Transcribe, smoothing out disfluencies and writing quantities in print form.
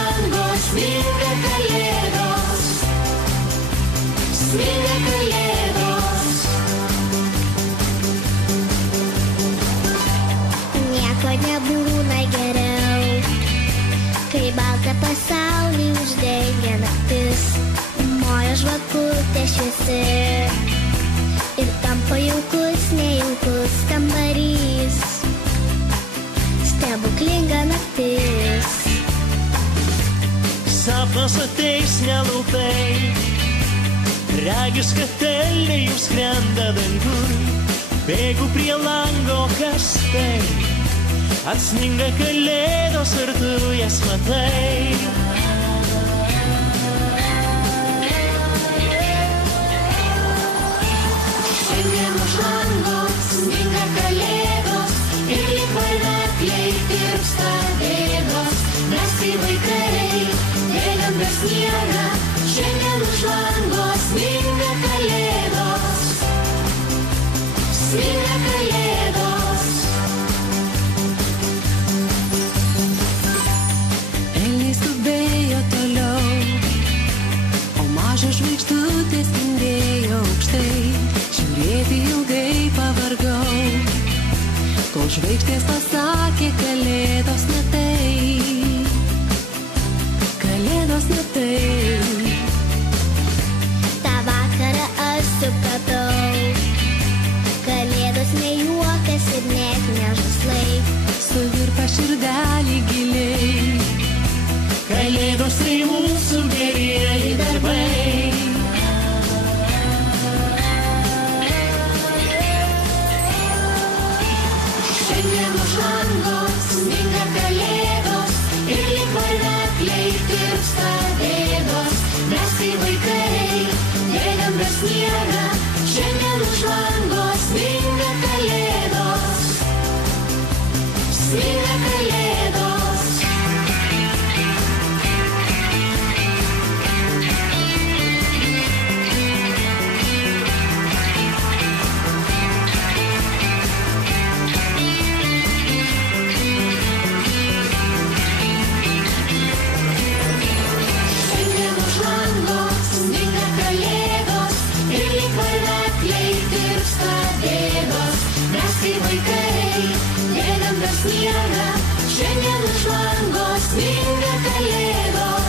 lango sminga kalėdos, sminga kalėdos. Nieko nebūna geriau, kai baltą pasaulį uždengia naktis, moja žvakutė šviesi ir tampa jaukus, nejaukus kambarys, stebuklinga naktis. Sapnas ateis nelauktai, regis, kad elniai jau skrenda dangun, bėgu prie lango, kas tai, atsninga kalėdos ir tu jas matai. Šiandien už lango sminga kalėdos ir lyg varvekliai tirpsta bėdos. Mes tai vaikai, bėgam per sniegą. Šiandien už lango sminga kalėdos, sminga kalėdos. Elniai skubėjo toliau, o mažas žvaigždutės spindėjo aukštai. Žiūrėti ilgai pavargau, kol žvaigždės pasakė kalėdos ne tai, kalėdos ne tai. Ta vakarą aš supratau, kalėdos ne juokas ir net ne žaislai. Suvirpa širdelį giliai, Kalėdos tai mūsų gerieji darbai. Šiandien už lango sminga kalėdos ir lyg varvekliai tirpsta bėdos. Mes tai vaikai, bėgam per sniegą. Šiandien už lango sminga kalėdos, sminga kalėdos. Šiandien už lango sminga kalėdos ir lyg varvekliai tirpsta bėdos. Mes tai vaikai, bėgam per sniegą. Šiandien už lango sminga kalėdos.